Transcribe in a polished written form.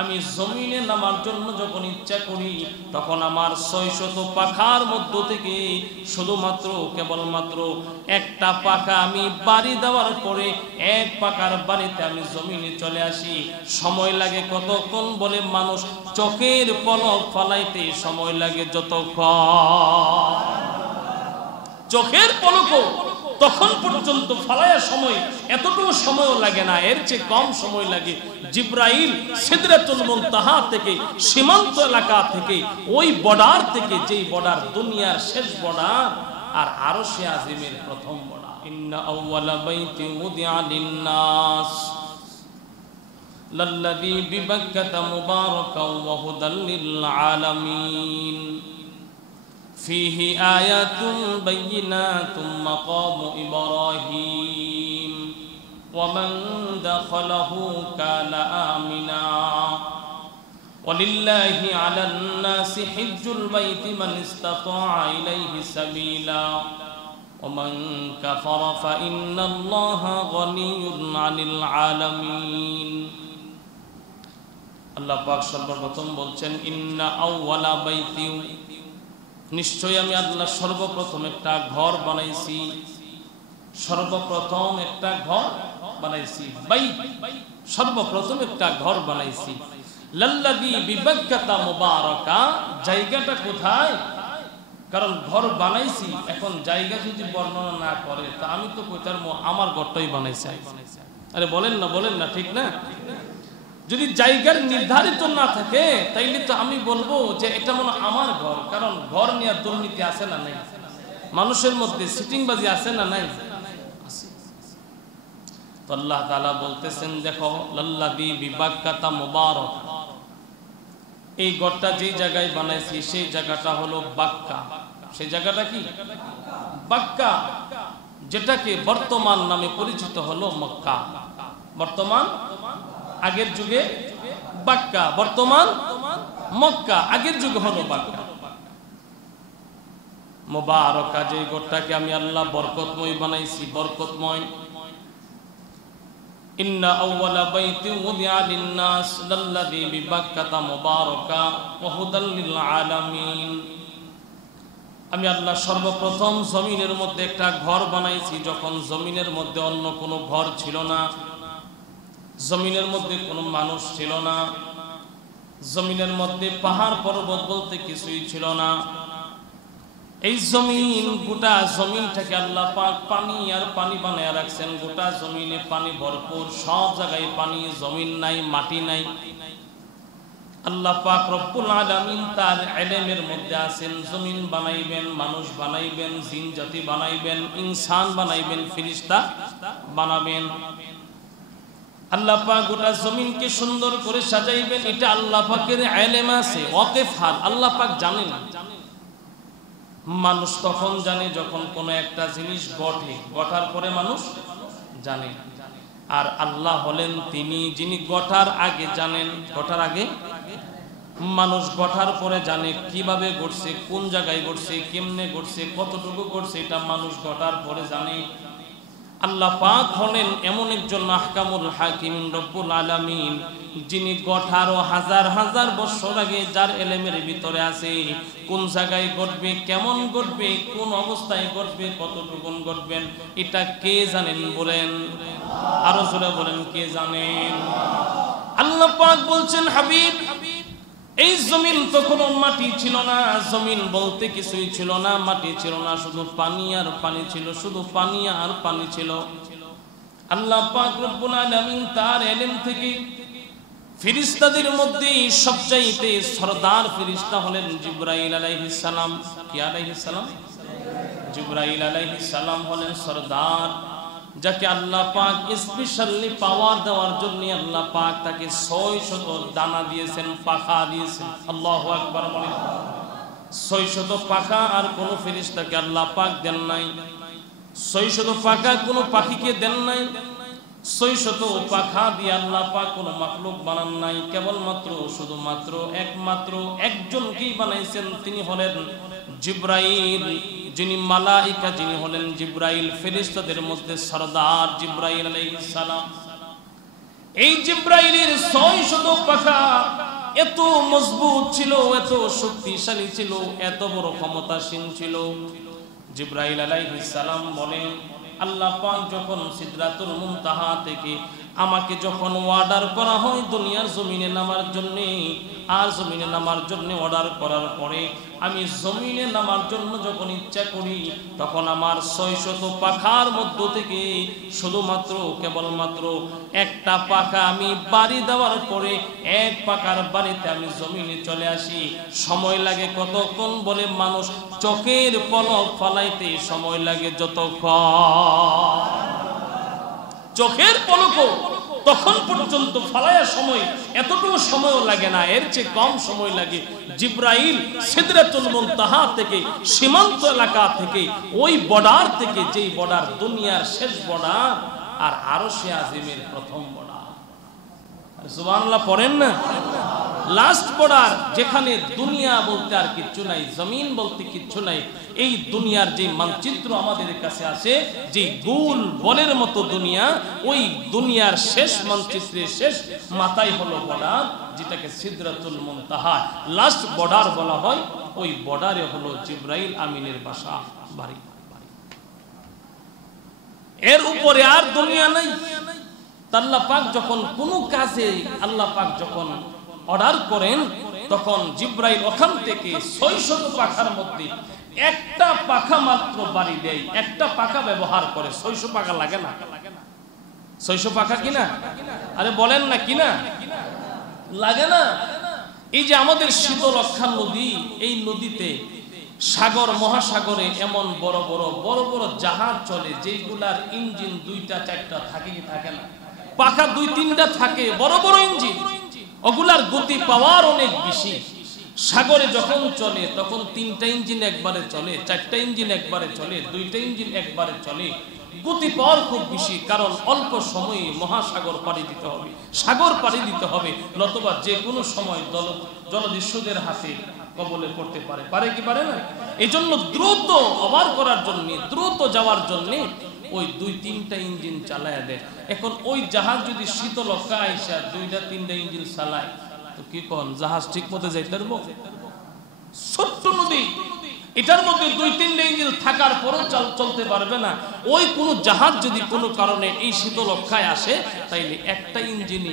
আমি জমিনে নামার জন্য যখন ইচ্ছা করি তখন আমার 600 পাখার মধ্য থেকে শুধুমাত্র কেবলমাত্র একটা পাখা আমি বাড়ি দেওয়ার পরে এক পাখার বাড়িতে আমি জমিনে চলে আসি। সময় লাগে কতক্ষণ বলে মানুষ চোখের পলক ফলাইতে সময় লাগে যতক্ষণ, চোখের পলকও তখন পর্যন্ত ফালায়া সময় এতটুকু সময়ও লাগে না, এর চেয়ে কম সময় লাগে। জিব্রাইল সিদরাতুল মুনতাহা থেকে সীমান্ত এলাকা থেকে ওই বর্ডার থেকে, যেই বর্ডার দুনিয়ার শেষ বর্ডার আর আরশে আজিমের প্রথম বর্ডার। ইন্না আউওয়ালা বাইতি উদিআ লিন-নাস লাল্লাযী বিবাক্কাতা মুবারাকান ওয়া হুদাল লিল-আলামিন ফীহি আয়াতুন বাইয়িনাতুম মাকামু ইব্রাহিম ওয়া মান দাখালাহু কানা আমিনা ওয়ালিল্লাহি আলান নাসি হিজ্জুল বাইতি মান ইসতাতাআ ইলাইহি সাবিলা ওয়া মান কাফারা ফা ইন্নাল্লাহা গনিয়্যুন আনিল আলামিন। আল্লাহ পাক সর্বপ্রথম বলছেন ইন্না আউওয়ালা বাইতি, নিশ্চয়ই আমি আল্লাহ সর্বপ্রথম একটা ঘর বানাইছি, সর্বপ্রথম একটা ঘর বানাইছি, বাইত সর্বপ্রথম একটা ঘর বানাইছি। লাল্লাযী বিবাক্কাতা মুবারাকা, জায়গাটা কোথায়? কারণ ঘর বানাইছি, এখন জায়গা যদি বর্ণনা না করে তা আমি তো কইতার আমার ঘরটাই বানাইছি। আরে বলেন না, ঠিক না? যদি জায়গার নির্ধারিত না থাকে তাইলে তো আমি বলবো যে এটা মনে আমার ঘর, কারণ ঘর নিয়ে দুর্নীতি আছে না নাই? মানুষের মধ্যে সিটিংবাজি আছে না নাই? তো আল্লাহ তাআলা বলতেছেন দেখো লাল্লাযী বিবাক্কাতা মুবারাক, এই ঘরটা যেই জায়গায় বানাইছি সেই জায়গাটা হলো বাক্কা। সেই জায়গাটা কি? বাক্কা, যেটাকে বর্তমান নামে পরিচিত হলো মক্কা। বর্তমান, আগের যুগে বাক্কা, বর্তমান মক্কা, আগের যুগে হলো বাক্কা। মুবারাকা, যে ঘরটাকে আমি আল্লাহ বরকতময় বানাইছি, বরকতময়। ইন্না আউওয়ালা বাইতি উদিআ লিন-নাস লাল্লাযী বিবাক্কাতা মুবারাকা ওয়া হুদাল লিল-আলামিন। আমি আল্লাহ সর্বপ্রথম জমিনের মধ্যে একটা ঘর বানাইছি, যখন জমিনের মধ্যে অন্য কোনো ঘর ছিল না, জমিনের মধ্যে কোনো মানুষ ছিল না, জমিনের মধ্যে পাহাড় পর্বত বলতে কিছুই ছিল না। এই জমিন, গোটা জমিনটাকে আল্লাহ পাক পানি আর পানি বানায় রাখছেন। গোটা জমিনে পানি ভরপুর, সব জায়গায় পানি, জমিন নাই, মাটি নাই। আল্লাহ পাক রব্বুল আলামিন তার ইলমের মধ্যে আছেন, জমিন বানাইবেন, মানুষ বানাইবেন, জিন জাতি বানাইবেন, ইনসান বানাইবেন, ফেরেশতা বানাবেন। আল্লাহ পাক গোটা জমিনকে সুন্দর করে সাজাইবেন, এটা আল্লাহ পাকের ইলম আছে, ওয়াকিফ হাল, আল্লাহ পাক জানেন। মানুষ তখন জানে যখন কোনো একটা জিনিস ঘটে, ঘটার পরে মানুষ জানে। আর আল্লাহ হলেন তিনি যিনি ঘটার আগে জানেন। ঘটার আগে মানুষ, ঘটার পরে জানে কিভাবে ঘটছে, কোন জায়গায় ঘটছে, কেমনে ঘটছে, কতটুকু ঘটছে, এটা মানুষ ঘটার পরে জানে। আল্লাহ পাক হলেন এমন একজন আহকামুল হাকিম রব্বুল আলামিন, যিনি গঠারো হাজার হাজার বছর আগে যার ইলমের ভিতরে আছে কোন জায়গায় ঘটবে, কেমন ঘটবে, কোন অবস্থায় ঘটবে, কতটুকু ঘটবেন, এটা কে জানেন বলেন? আরো জোরে বলেন, কে জানেন? আল্লাহ পাক বলছেন হাবিব, এই জমিন তো কোনো মাটি ছিল না, জমিন বলতে কিছুই ছিল না, মাটি ছিল না, শুধু পানি আর পানি ছিল, শুধু পানি আর পানি ছিল। আল্লাহ পাক রব্বুল আলামিন তার ইলম থেকে ফেরেশতাদের মধ্যে সবচাইতে সরদার ফেরেশতা হলেন জিবরাইল আলাইহিস সালাম। কি আলাইহিস সালাম? জিবরাইল আলাইহিস সালাম হলেন সরদার, যাকে আল্লাহ পাক স্পেশালি পাওয়ার দেওয়ার জন্য আল্লাহ পাক তাকে 600 দানা দিয়েছেন, পাখা দিয়েছেন। আল্লাহু আকবার বলেন। 600 পাখা আর কোন ফেরেশতাকে আল্লাহ পাক দেন নাই। 600 পাখা কোন পাখিকে দেন নাই। 600 পাখা দিয়ে আল্লাহ পাক কোন মাখলুক বানান নাই। কেবলমাত্র শুধুমাত্র একমাত্র একজনকেই বানাইছেন, তিনি হলেন জিবরাইল, যিনি মালাইকা, যিনি হলেন জিবরাইল, ফেরেশতাদের মধ্যে সরদার জিবরাইল আলাইহিস সালাম। এই জিবরাইলের 600 পাখা এত মজবুত ছিল, এত শক্তিশালী ছিল, এত বড় ক্ষমতাসীন ছিল। জিবরাইল আলাইহিস সালাম বলেন, আল্লাহ পাক যখন সিদরাতুল মুনতাহা থেকে আমাকে যখন অর্ডার করা হয় দুনিয়ার জমিনে নামার জন্য, আর জমিনে নামার জন্য অর্ডার করার পরে আমি জমিনে নামার জন্য যখন ইচ্ছা করি, তখন আমার 600 পাখার মধ্য থেকে শুধুমাত্র কেবলমাত্র একটা পাখা আমি বাড়ি দেওয়ার পরে এক পাখার বাড়িতে আমি জমিনে চলে আসি। সময় লাগে কতক্ষণ বলে মানুষ চোখের পলক ফলাইতে সময় লাগে যতক্ষণ, চোখের পলকও তখন পর্যন্ত ফালায়া সময় এতটুকু সময়ও লাগে না, এর চেয়ে কম সময় লাগে। জিবরাইল সিদরাতুল মুনতাহা থেকে সীমান্ত এলাকা থেকে ওই বর্ডার থেকে, যেই বর্ডার দুনিয়ার শেষ বর্ডার আর আরশে আজিমের প্রথম বর্ডার, সুবহানাল্লাহ পড়েন না, লাস্ট বর্ডার, যেখানে দুনিয়া বলতে আর কিচ্ছু নাই, জমিন বলতে কিচ্ছু নাই। এই দুনিয়ার যে মানচিত্র আমাদের কাছে আছে, যে গোল বলের মতো দুনিয়া, ওই দুনিয়ার শেষ মানচিত্রের শেষ মাথায় হলো বর্ডার, যেটাকে সিদরাতুল মুনতাহা লাস্ট বর্ডার বলা হয়। ওই বর্ডারে হলো জিবরাইল আমিনের বাসা, বাড়ি। এর উপরে আর দুনিয়া নাই। আল্লাহ পাক যখন কোনো কাজে আল্লাহ পাক যখন অর্ডার করেন, তখন জিবরাইল ওখান থেকে 600 পাখার মধ্যে একটা পাখা মাত্র বাড়ি দেয়, একটা পাখা ব্যবহার করে। 600 পাখা লাগে না? 600 পাখা কিনা? আরে বলেন না কিনা? লাগে না? এই যে আমাদের শীতলক্ষা নদী, এই নদীতে সাগর মহাসাগরে এমন বড় বড় বড় বড় জাহাজ চলে, যেগুলার ইঞ্জিন 2টা 4টা থাকে কি থাকে না? পাখা 2-3টা থাকে, বড় বড় ইঞ্জিন, ওগুলার গতি পাওয়ার অনেক বেশি। সাগরে যখন চলে তখন 3টা ইঞ্জিন একবারে চলে, 4টা ইঞ্জিন একবারে চলে, 2টা ইঞ্জিন একবারে চলে। গতি পাওয়ার খুব বেশি, কারণ অল্প সময়ে মহাসাগর পাড়ি দিতে হবে, সাগর পাড়ি দিতে হবে, নতুবা যে কোনো সময় জলদস্যুদের হাতে কবলে পড়তে পারে। পারে কি পারে না? এই জন্য দ্রুত ওভার করার জন্য, দ্রুত যাওয়ার জন্য ওই 2-3টা ইঞ্জিন চালায় দেয়। এখন ওই জাহাজ যদি শীতলক্ষা আইসা 2-3টা ইঞ্জিন চালায়, তো কি কোন জাহাজ ঠিক মতো যাইতে পারবো? ছোট্ট নদী, এটার মধ্যে 2-3টা ইঞ্জিন থাকার পরও চলতে পারবে না। ওই কোনো জাহাজ যদি কোনো কারণে এই শীতলক্ষায় আসে, তাইলে একটা ইঞ্জিন